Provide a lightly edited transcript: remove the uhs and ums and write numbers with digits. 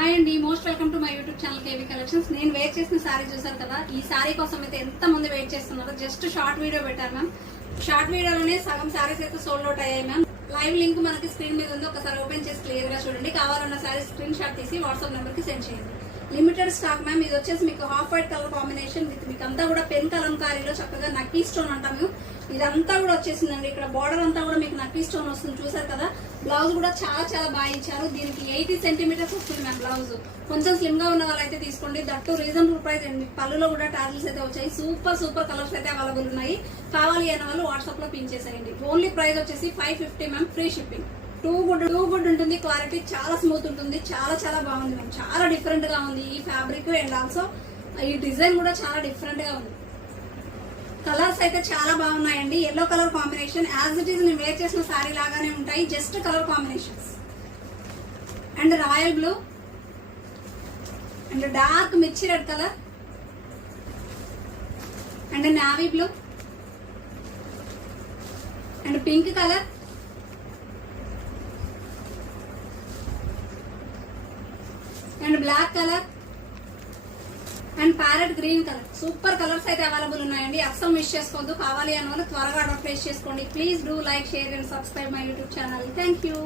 Hi అండి, most welcome to my YouTube channel KV collections. నేను wait చేసిన sorry చూసారు కదా. ఈ సారీ కోసం అయితే ఎంత మంది వెయిట్ చేస్తున్నారు. జస్ట్ షార్ట్ వీడియో పెట్టారు మ్యామ్. షార్ట్ వీడియోలోనే సగం సారీస్ అయితే సోల్డ్ అవుట్ అయ్యాయి మ్యామ్. లైవ్ లింక్ మనకి స్క్రీన్ మీద ఉంది, ఒకసారి ఓపెన్ చేసి క్లియర్ గా చూడండి. కావాలన్న సారీ స్క్రీన్ షాట్ తీసి వాట్సాప్ నెంబర్ కి సెండ్ చేయండి. Limited stock ma'am. ఇది వచ్చేసి మీకు half white colour combination with మీకు అంతా కూడా పెన్ కలంకారీలో చక్కగా నక్కీ స్టోన్ అంటాము. ఇదంతా కూడా వచ్చేసిందండి. ఇక్కడ బార్డర్ అంతా కూడా మీకు నక్కీ స్టోన్ వస్తుంది, చూసారు కదా. బ్లౌజ్ కూడా చాలా చాలా బాగా ఇచ్చారు. దీనికి 80 సెంటీమీటర్స్ వస్తుంది మ్యామ్ బ్లౌజ్. కొంచెం స్లిమ్ గా ఉన్న వాళ్ళైతే తీసుకోండి. దట్టు రీజనబుల్ ప్రైస్ అండి. పళ్ళులో కూడా టార్జల్స్ అయితే వచ్చాయి. సూపర్ కలర్స్ అయితే అవైలబుల్ ఉన్నాయి. కావాలి అనే వాళ్ళు వాట్సాప్ లో పిన్ చేసేయండి. ఓన్లీ ప్రైస్ వచ్చేసి 550 ma'am. Free shipping. Too good ఉంటుంది. క్వాలిటీ చాలా స్మూత్ ఉంటుంది. చాలా చాలా బాగుంది మ్యామ్. చాలా డిఫరెంట్ గా ఉంది ఈ ఫ్యాబ్రిక్ అండ్ ఆల్సో ఈ డిజైన్ కూడా చాలా డిఫరెంట్ గా ఉంది. కలర్స్ అయితే చాలా బాగున్నాయండి. Yellow colour combination as it is నేను వేర్ చేసిన సారీ లాగానే ఉంటాయి. Just colour combinations and royal blue and dark mirchi red colour and navy blue and pink colour and black colour and parrot green colour. Super colours అయితే available ఉన్నాయండి. అస్సలు miss చేసుకోవద్దు. కావాలి అన్న వాళ్ళు త్వరగా ఆర్డర్ ప్లేస్ చేసుకోండి. Please do like, share and subscribe my YouTube channel. Thank you.